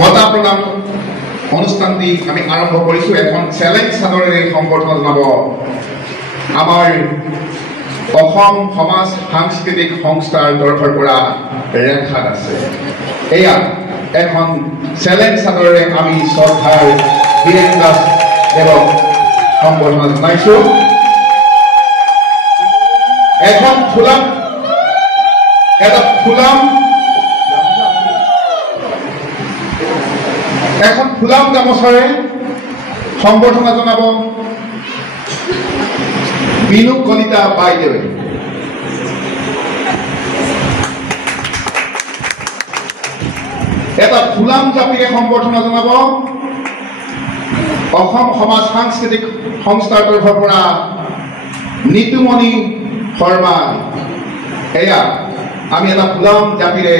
বঁটা প্ৰদান অনুষ্ঠানটি আমি আৰম্ভ কৰিছোঁ। এখন চেলেঞ্জ চাদৰেৰে সম্বৰ্ধনা জনাব আমাৰ অসম সমাজ সাংস্কৃতিক সংস্থাৰ তৰফৰ পৰা ৰেখা আছে। এয়া এখন চেলেঞ্জ চাদৰেৰে আমি শ্ৰদ্ধাৰ বীৰেন দাস দেৱক সম্বৰ্ধনা জনাইছোঁ। এখন ফুলাম গামোচাৰে সম্বৰ্ধনা জনাব বিনু কলিতা বাইদেৱে। এটা ফুলাম জাপিৰে সম্বৰ্ধনা জনাব অসম সমাজ সাংস্কৃতিক সংস্থাৰ তৰফৰ পৰা নিতুমণি শৰ্মা। এয়া আমি এটা ফুলাম জাপিৰে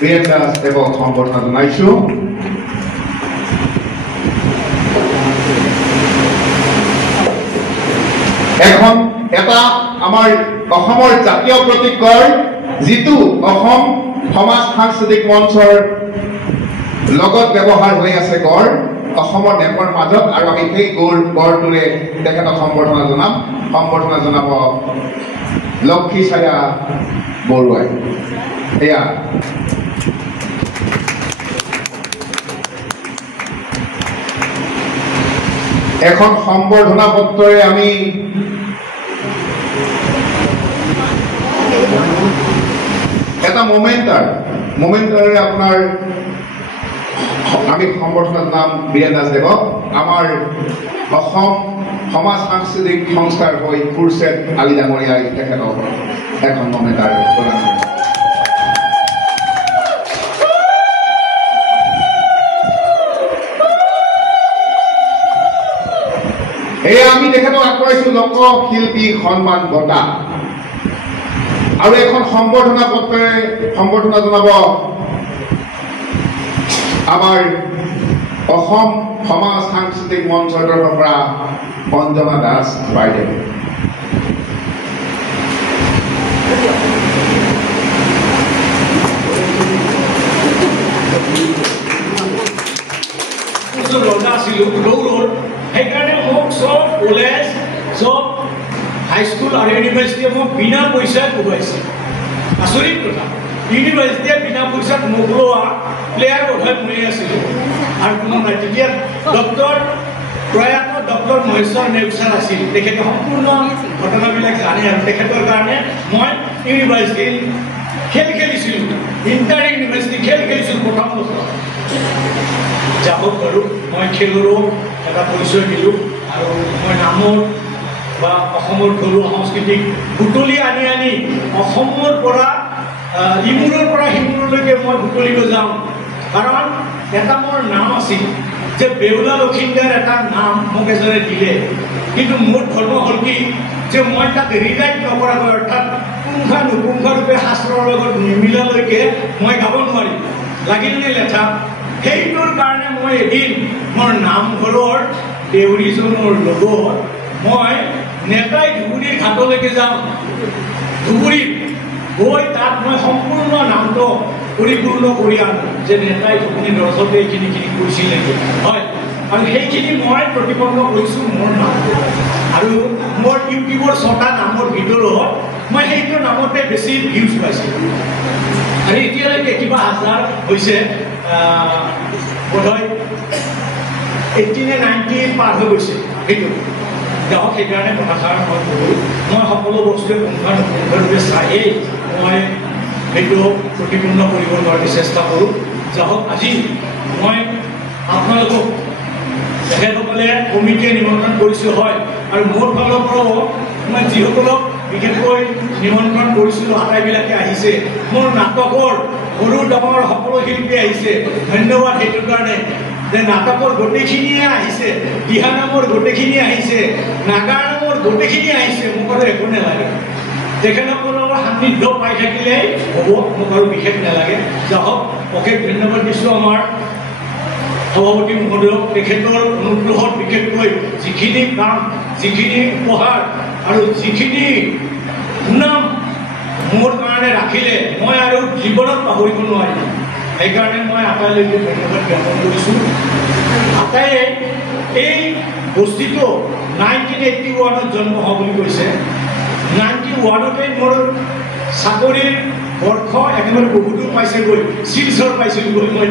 বীৰেন দাস দেৱক সম্বৰ্ধনা জনাইছোঁ। এটা আমাৰ অসমৰ জাতীয় প্ৰতীক গড়, যিটো অসম সমাজ সাংস্কৃতিক মঞ্চৰ লগত ব্যৱহাৰ হৈ আছে গড় অসমৰ নেপৰ মাজত, আৰু আমি সেই গড়টোৰে তেখেতক সম্বৰ্ধনা জনাব লক্ষী ছায়া বৰুৱাই। এয়া এখন সম্বৰ্ধনা পত্ৰৰে আমি এটা মোমেণ্টাৰে আপোনাৰ আমি সম্বৰ্ধনা জনাম বীৰেন দাস দেৱক। আমাৰ অসম সমাজ সাংস্কৃতিক সংস্থাৰ হৈ খুৰছেদ আলি ডাঙৰীয়াই তেখেতক এখন মোমেণ্টাৰ প্ৰদান কৰে। এয়া আমি তেখেতক আগবঢ়াইছোঁ লোকশিল্পী সন্মান বঁটা, আৰু এখন সম্বৰ্ধনা পত্ৰৰে সম্বৰ্ধনা জনাব আমাৰ অসম সমাজ সাংস্কৃতিক মঞ্চৰ তৰফৰ পৰা অঞ্জনা দাস বাইদেউ। সেইকাৰণে মোক চব কলেজ চব হাইস্কুল আৰু ইউনিভাৰ্চিটিয়ে মোক বিনা পইচাত পঢ়ুৱাইছে। আচৰিত কথা, ইউনিভাৰ্চিটিয়ে বিনা পইচাত মোক লোৱা প্লেয়াৰ বোধহয় মই আছিলোঁ আৰু কোনো নাই। তেতিয়া প্ৰয়াত ডক্টৰ মহেশ্বৰ নেওচাৰ আছিল, তেখেতে সম্পূৰ্ণ ঘটনাবিলাক জানে, আৰু তেখেতৰ কাৰণে মই ইউনিভাৰ্চিটিৰ খেল খেলিছিলোঁ, ইণ্টাৰ ইউনিভাৰ্চিটি খেল খেলিছিলোঁ প্ৰথম বছৰ। যাহওক বাৰু মই খেলৰো এটা পৰিচয় দিলোঁ, আৰু মই নামৰ বা অসমৰ থলুৱা সংস্কৃতিক বুটলি আনি অসমৰ পৰা ইমূৰৰ পৰা সিমূৰলৈকে মই বুটলিব যাওঁ। কাৰণ এটা মোৰ নাম আছিল যে বেউলা লক্ষিন্দাৰ এটা নাম মোক এজনে দিলে, কিন্তু মোৰ ধৰ্ম হ'ল কি যে মই তাক ৰিৰাইট নকৰাকৈ, অৰ্থাৎ পুংখানুপুংখৰূপে শাস্ত্ৰৰ লগত নিমিলালৈকে মই গাব নোৱাৰিম, লাগিল নে লেঠা। সেইটোৰ কাৰণে মই এদিন মোৰ নামঘৰৰ দেউৰীজনৰ লগত মই নেতাই ধুবুৰীৰ ঘাটলৈকে যাওঁ। ধুবুৰীত গৈ তাত মই সম্পূৰ্ণ নামটো পৰিপূৰ্ণ কৰি আনো যে নেতাই ধুবুৰী দৰ্শকে এইখিনি কৈছিল নেকি, হয়, আৰু সেইখিনি মই প্ৰতিপন্ন কৰিছোঁ মোৰ নামটো। আৰু মোৰ ইউটিউবৰ 6টা নামৰ ভিতৰত মই সেইটো নামতে বেছি ভিউজ পাইছিলোঁ, আৰু এতিয়ালৈকে কিবা হাজাৰ হৈছে, বোধহয় 80 নে 90 পাৰ হৈ গৈছে। সেইটো যাওক, সেইকাৰণে কথাষাৰ মই কৰোঁ, মই সকলো বস্তুৱে পুংখানুপুংখৰূপে চায়েই মই সেইটো প্ৰতিপূৰ্ণ কৰিবৰ কাৰণে চেষ্টা কৰোঁ। যাওক, আজি মই আপোনালোকক তেখেতসকলে কমিটিয়ে নিমন্ত্ৰণ কৰিছোঁ, হয়, আৰু মোৰ ফালৰ পৰাও মই যিসকলক বিশেষকৈ নিমন্ত্ৰণ কৰিছিলোঁ আটাইবিলাকে আহিছে। মোৰ নাটকৰ সৰু ডাঙৰ সকলো শিল্পী আহিছে, ধন্যবাদ সেইটোৰ কাৰণে যে নাটকৰ গোটেইখিনিয়ে আহিছে, দিহানামৰ গোটেইখিনি আহিছে, নাগাৰ নামৰ গোটেইখিনি আহিছে। মোক আৰু একো নালাগে, তেখেতসকলৰ সান্নিধ্য পাই থাকিলেই হ'ব, মোক আৰু বিশেষ নালাগে। যাহওক, অশেষ ধন্যবাদ দিছোঁ আমাৰ সভাপতি মহোদয়ক, তেখেতৰ অনুগ্ৰহত বিশেষকৈ যিখিনি কাম, যিখিনি উপহাৰ আৰু যিখিনি সুনাম মোৰ কাৰণে ৰাখিলে, মই আৰু জীৱনত পাহৰিব নোৱাৰিম। সেইকাৰণে মই আটাইলৈকে ধন্যবাদ জ্ঞাপন কৰিছোঁ। আটাইয়ে এই বস্তুটো 1981ত জন্ম হোৱা বুলি কৈছে। 91তে মোৰ চাকৰিৰ বৰ্ষ একেবাৰে বহুতো পাইছেগৈ, শিলচৰ পাইছিলোঁ গৈ মই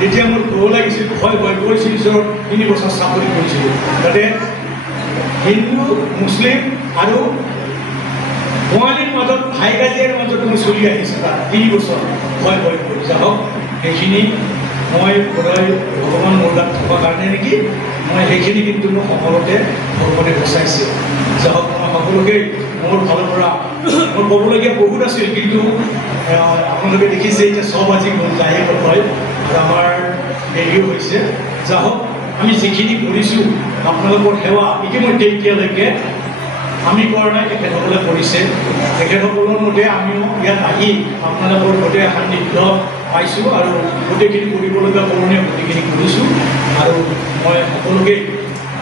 তেতিয়া মোৰ ভয় লাগিছিল, ভয় গৈ শিলচৰত 3 বছৰ চাকৰি কৰিছিলোঁ। তাতে হিন্দু মুছলিম আৰু বঙালীৰ মাজত ভাই কাজিয়াৰ মাজত মই চলি আহিছোঁ তাত 3 বছৰ ভয় কৰি যাওক। সেইখিনি মই সদায় ভগৱান মোৰ গাত থকাৰ কাৰণে নেকি মই সেইখিনি কিন্তু মোক সকলোতে ভগৱানে বচাইছে। যাওক মই সকলোকে মোৰ ফালৰ পৰা মোৰ ক'বলগীয়া বহুত আছিল, কিন্তু আপোনালোকে দেখিছে এতিয়া চব আজি যায়ে হয় আৰু আমাৰ দেৰিও হৈছে। যাওক আমি যিখিনি কৰিছোঁ আপোনালোকৰ সেৱা ইতিমধ্যে এতিয়ালৈকে আমি কৰা নাই, তেখেতসকলে কৰিছে। তেখেতসকলৰ মতে আমিও ইয়াত আহি আপোনালোকৰ গোটেই সান্নিধ্য পাইছোঁ আৰু গোটেইখিনি কৰিবলগীয়া কৰণীয় গোটেইখিনি কৰিছোঁ। আৰু মই সকলোকে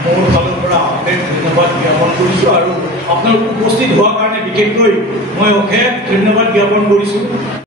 মোৰ ফালৰ পৰা অশেষ ধন্যবাদ জ্ঞাপন কৰিছোঁ আৰু আপোনালোক উপস্থিত হোৱাৰ কাৰণে বিশেষকৈ মই অশেষ ধন্যবাদ জ্ঞাপন কৰিছোঁ।